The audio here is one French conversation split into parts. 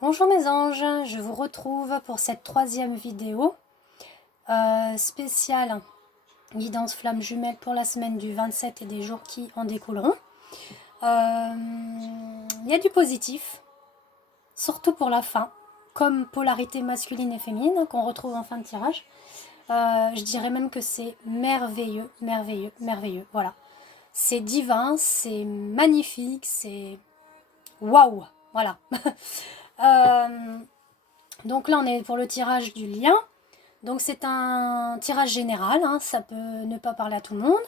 Bonjour mes anges, je vous retrouve pour cette troisième vidéo spéciale guidance flamme jumelle pour la semaine du 27 et des jours qui en découleront. Il y a du positif, surtout pour la fin, comme polarité masculine et féminine qu'on retrouve en fin de tirage. Je dirais même que c'est merveilleux, merveilleux, merveilleux. Voilà, c'est divin, c'est magnifique, c'est waouh. Voilà. Donc là, on est pour le tirage du lien. Donc c'est un tirage général, hein, ça peut ne pas parler à tout le monde,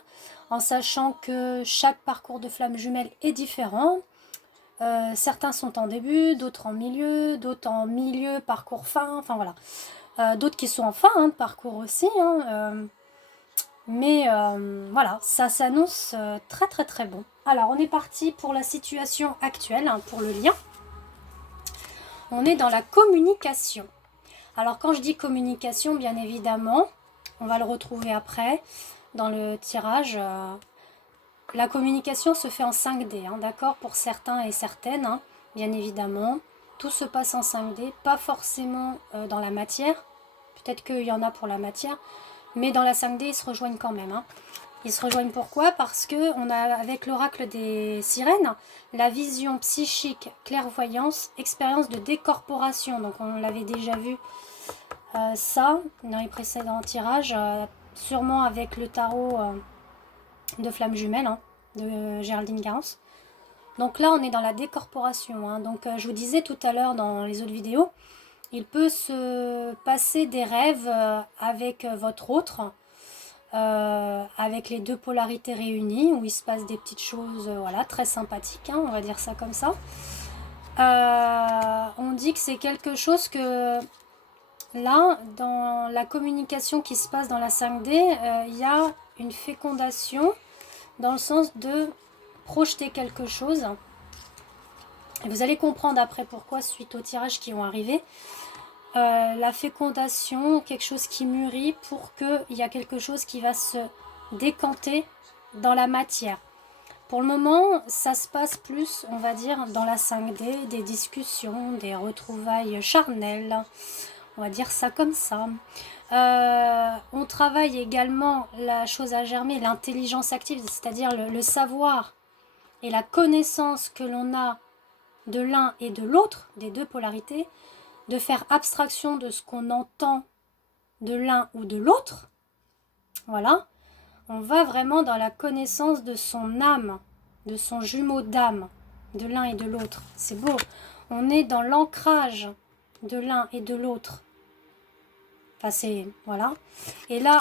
en sachant que chaque parcours de flamme jumelle est différent. Certains sont en début, d'autres en milieu, parcours fin, enfin voilà. D'autres qui sont en fin de parcours aussi, hein, mais voilà, ça s'annonce très très très bon. Alors on est parti pour la situation actuelle, hein, pour le lien. On est dans la communication. Alors quand je dis communication, bien évidemment, on va le retrouver après dans le tirage. La communication se fait en 5D, hein, d'accord, pour certains et certaines, hein, bien évidemment. Tout se passe en 5D, pas forcément dans la matière. Peut-être qu'il y en a pour la matière, mais dans la 5D, ils se rejoignent quand même. Hein. Ils se rejoignent pourquoi? Parce qu'on a, avec l'oracle des sirènes, la vision psychique, clairvoyance, expérience de décorporation. Donc on l'avait déjà vu ça dans les précédents tirages, sûrement avec le tarot de flamme jumelle hein, de Géraldine Garance. Donc là on est dans la décorporation. Hein. Donc je vous disais tout à l'heure dans les autres vidéos, il peut se passer des rêves avec votre autre, avec les deux polarités réunies, où il se passe des petites choses voilà, très sympathiques, hein, on va dire ça comme ça. On dit que c'est quelque chose que là, dans la communication qui se passe dans la 5D, il y a une fécondation dans le sens de projeter quelque chose. Et vous allez comprendre après pourquoi suite aux tirages qui vont arriver. La fécondation, quelque chose qui mûrit pour qu'il y a quelque chose qui va se décanter dans la matière. Pour le moment, ça se passe plus, on va dire, dans la 5D, des discussions, des retrouvailles charnelles. On va dire ça comme ça. On travaille également la chose à germer, l'intelligence active, c'est-à-dire le savoir et la connaissance que l'on a de l'un et de l'autre, des deux polarités, de faire abstraction de ce qu'on entend de l'un ou de l'autre. Voilà. On va vraiment dans la connaissance de son âme, de son jumeau d'âme, de l'un et de l'autre. C'est beau. On est dans l'ancrage de l'un et de l'autre. Enfin, c'est... Voilà. Et là,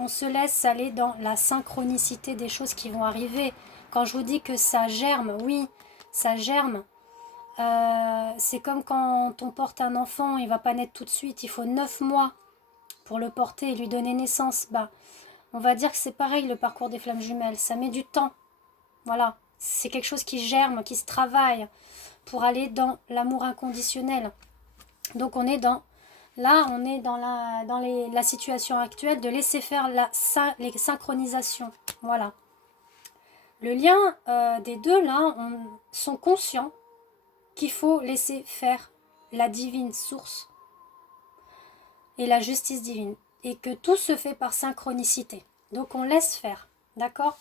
on se laisse aller dans la synchronicité des choses qui vont arriver. Quand je vous dis que ça germe, oui, ça germe. C'est comme quand on porte un enfant, il ne va pas naître tout de suite. Il faut 9 mois pour le porter et lui donner naissance. Bah, on va dire que c'est pareil le parcours des flammes jumelles. Ça met du temps. Voilà. C'est quelque chose qui germe, qui se travaille pour aller dans l'amour inconditionnel. Donc on est dans... Là, on est dans la situation actuelle de laisser faire les synchronisations. Voilà. Le lien des deux, là, sont conscients qu'il faut laisser faire la divine source et la justice divine. Et que tout se fait par synchronicité. Donc on laisse faire. D'accord?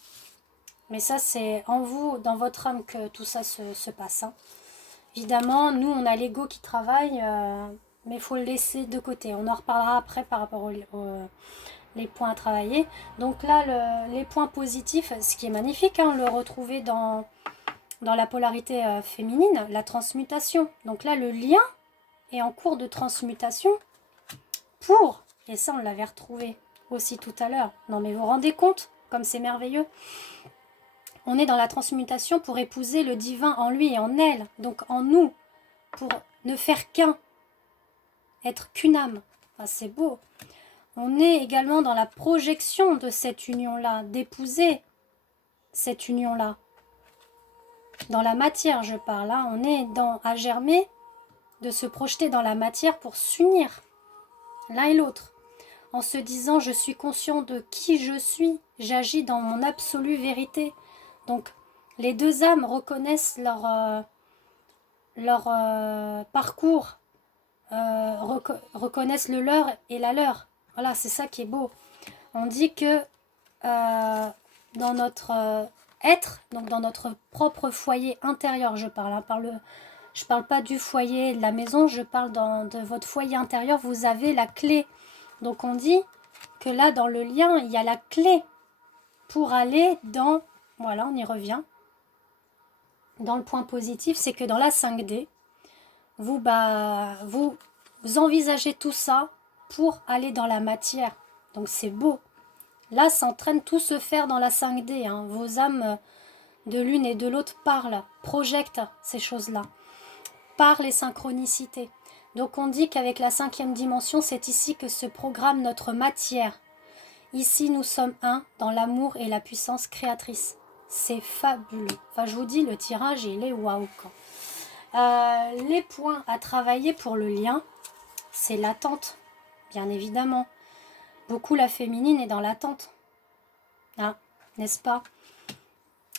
Mais ça, c'est en vous, dans votre âme, que tout ça se passe. Hein. Évidemment, nous, on a l'ego qui travaille... mais il faut le laisser de côté. On en reparlera après par rapport les points à travailler. Donc là, les points positifs, ce qui est magnifique, hein, le retrouver dans la polarité féminine, la transmutation. Donc là, le lien est en cours de transmutation pour, et ça on l'avait retrouvé aussi tout à l'heure, non mais vous vous rendez compte comme c'est merveilleux, on est dans la transmutation pour épouser le divin en lui et en elle, donc en nous, pour ne faire qu'un, être qu'une âme. Enfin, c'est beau. On est également dans la projection de cette union-là, d'épouser cette union-là. Dans la matière, je parle. Hein. On est à germer, de se projeter dans la matière pour s'unir l'un et l'autre. En se disant, je suis conscient de qui je suis, j'agis dans mon absolue vérité. Donc, les deux âmes reconnaissent leur parcours, reconnaissent le leur et la leur. Voilà, c'est ça qui est beau. On dit que dans notre être, donc dans notre propre foyer intérieur, je parle, hein, je parle pas du foyer de la maison, je parle de votre foyer intérieur, vous avez la clé. Donc on dit que là, dans le lien, il y a la clé pour aller dans, voilà, on y revient, dans le point positif, c'est que dans la 5D, vous envisagez tout ça pour aller dans la matière. Donc c'est beau. Là, c'est en train de tout se faire dans la 5D. Hein. Vos âmes de l'une et de l'autre parlent, projettent ces choses-là, par les synchronicités. Donc on dit qu'avec la 5e dimension, c'est ici que se programme notre matière. Ici, nous sommes un dans l'amour et la puissance créatrice. C'est fabuleux. Enfin, je vous dis, le tirage, il est waouh. Les points à travailler pour le lien, c'est l'attente, bien évidemment. Beaucoup la féminine est dans l'attente, hein, n'est-ce pas?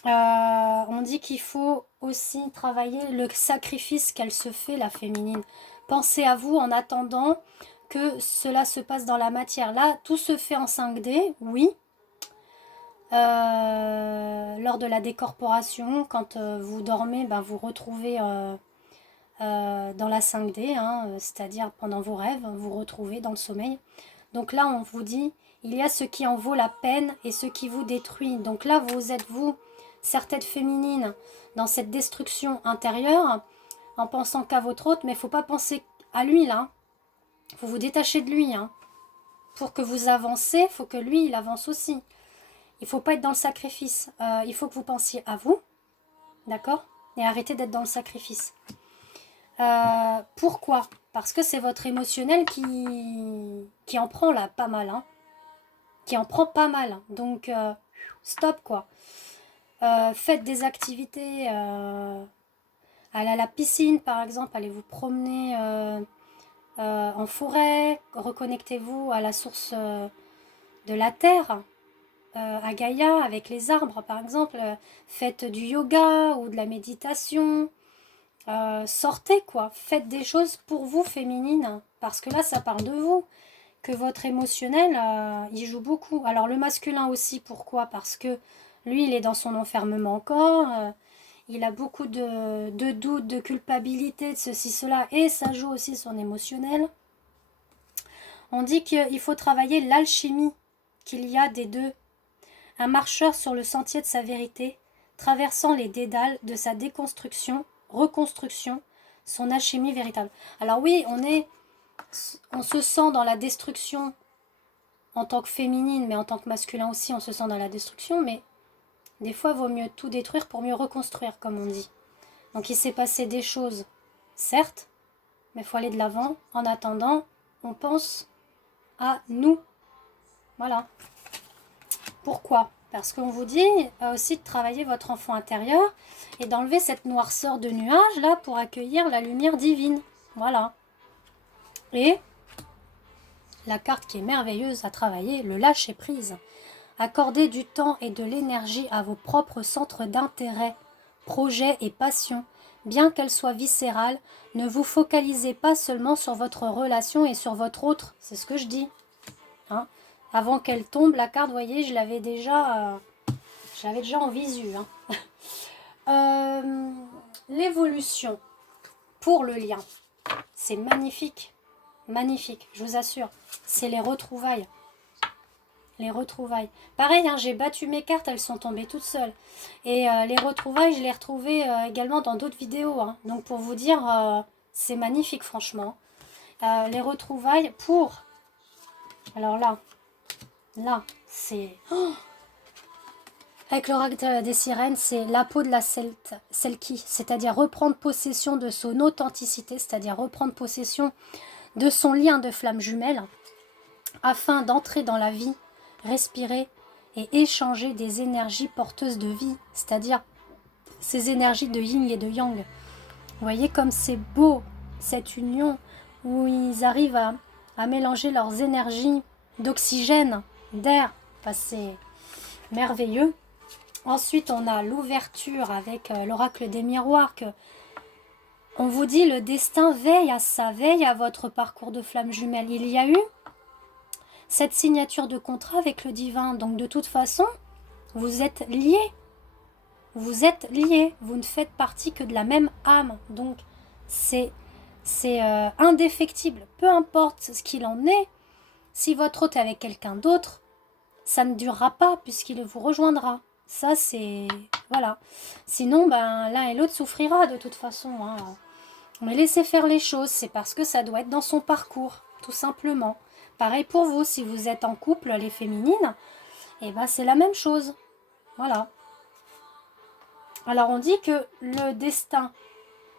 On dit qu'il faut aussi travailler le sacrifice qu'elle se fait, la féminine. Pensez à vous en attendant que cela se passe dans la matière. Là, tout se fait en 5D, oui. Lors de la décorporation, quand vous dormez, vous retrouvez dans la 5D, hein, c'est-à-dire pendant vos rêves, vous retrouvez dans le sommeil. Donc là, on vous dit, il y a ce qui en vaut la peine et ce qui vous détruit. Donc là, vous êtes, vous, certaines féminines, dans cette destruction intérieure, en pensant qu'à votre autre, mais il ne faut pas penser à lui, là. Il faut vous détacher de lui. Hein. Pour que vous avancez, il faut que lui, il avance aussi. Il ne faut pas être dans le sacrifice. Il faut que vous pensiez à vous, d'accord? Et arrêtez d'être dans le sacrifice. Pourquoi? Parce que c'est votre émotionnel qui en prend là pas mal. Hein. Qui en prend pas mal. Donc, stop quoi. Faites des activités. Allez à la piscine par exemple. Allez vous promener en forêt. Reconnectez-vous à la source de la terre. À Gaïa avec les arbres par exemple. Faites du yoga ou de la méditation. Sortez quoi, faites des choses pour vous féminines, parce que là ça parle de vous, que votre émotionnel il joue beaucoup. Alors le masculin aussi, pourquoi? Parce que lui il est dans son enfermement encore, il a beaucoup de doutes, de culpabilité, de ceci, cela, et ça joue aussi son émotionnel. On dit qu'il faut travailler l'alchimie qu'il y a des deux. Un marcheur sur le sentier de sa vérité, traversant les dédales de sa déconstruction, reconstruction, son alchimie véritable. Alors oui, on se sent dans la destruction en tant que féminine, mais en tant que masculin aussi, on se sent dans la destruction, mais des fois, il vaut mieux tout détruire pour mieux reconstruire, comme on dit. Donc il s'est passé des choses, certes, mais il faut aller de l'avant. En attendant, on pense à nous. Voilà. Pourquoi ? Parce qu'on vous dit aussi de travailler votre enfant intérieur et d'enlever cette noirceur de nuage là pour accueillir la lumière divine. Voilà. Et la carte qui est merveilleuse à travailler, le lâcher prise. Accordez du temps et de l'énergie à vos propres centres d'intérêt, projets et passions. Bien qu'elles soient viscérales, ne vous focalisez pas seulement sur votre relation et sur votre autre. C'est ce que je dis. Hein. Avant qu'elle tombe, la carte, vous voyez, je l'avais déjà en visu. Hein. L'évolution pour le lien, c'est magnifique. Magnifique, je vous assure. C'est les retrouvailles. Les retrouvailles. Pareil, hein, j'ai battu mes cartes, elles sont tombées toutes seules. Et les retrouvailles, je les ai retrouvées également dans d'autres vidéos. Hein. Donc pour vous dire, c'est magnifique franchement. Les retrouvailles pour... Alors là, c'est... Oh, avec l'oracle des sirènes, c'est la peau de la Selkie, c'est-à-dire reprendre possession de son authenticité, c'est-à-dire reprendre possession de son lien de flamme jumelle, afin d'entrer dans la vie, respirer et échanger des énergies porteuses de vie, c'est-à-dire ces énergies de yin et de yang. Vous voyez comme c'est beau, cette union, où ils arrivent à mélanger leurs énergies d'oxygène, d'air, enfin, c'est merveilleux. Ensuite, on a l'ouverture avec l'oracle des miroirs, que On vous dit le destin veille à ça, veille à votre parcours de flamme jumelle. Il y a eu cette signature de contrat avec le divin. Donc de toute façon, vous êtes liés. Vous êtes liés. Vous ne faites partie que de la même âme. Donc c'est indéfectible. Peu importe ce qu'il en est, si votre hôte est avec quelqu'un d'autre, ça ne durera pas puisqu'il vous rejoindra. Ça c'est... Voilà. Sinon, l'un et l'autre souffrira de toute façon. Hein. Mais laissez faire les choses, c'est parce que ça doit être dans son parcours, tout simplement. Pareil pour vous, si vous êtes en couple, les féminines, c'est la même chose. Voilà. Alors on dit que le destin,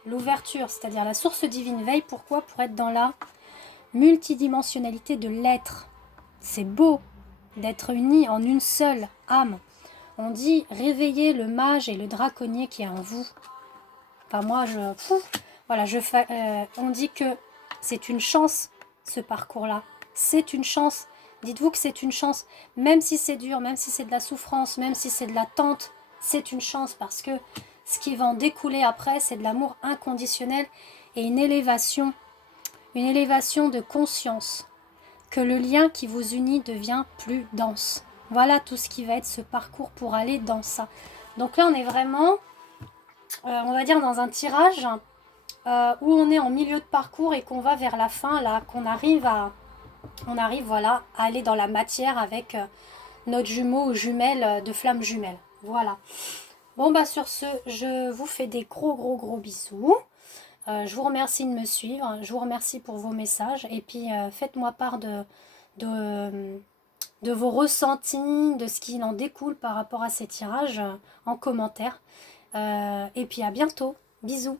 l'ouverture, c'est-à-dire la source divine veille, pourquoi? Pour être dans la multidimensionnalité de l'être. C'est beau d'être unis en une seule âme. On dit réveiller le mage et le draconnier qui est en vous. Enfin moi, on dit que c'est une chance, ce parcours-là. C'est une chance. Dites-vous que c'est une chance. Même si c'est dur, même si c'est de la souffrance, même si c'est de l'attente, c'est une chance parce que ce qui va en découler après, c'est de l'amour inconditionnel et une élévation de conscience. Que le lien qui vous unit devient plus dense. Voilà tout ce qui va être ce parcours pour aller dans ça. Donc là, on est vraiment, on va dire, dans un tirage où on est en milieu de parcours et qu'on va vers la fin, là, qu'on arrive voilà, à aller dans la matière avec notre jumeau ou jumelle de flamme jumelle. Voilà. Bon, sur ce, je vous fais des gros bisous. Je vous remercie de me suivre. Je vous remercie pour vos messages. Et puis, faites-moi part de vos ressentis, de ce qui en découle par rapport à ces tirages en commentaire. Et puis, à bientôt. Bisous.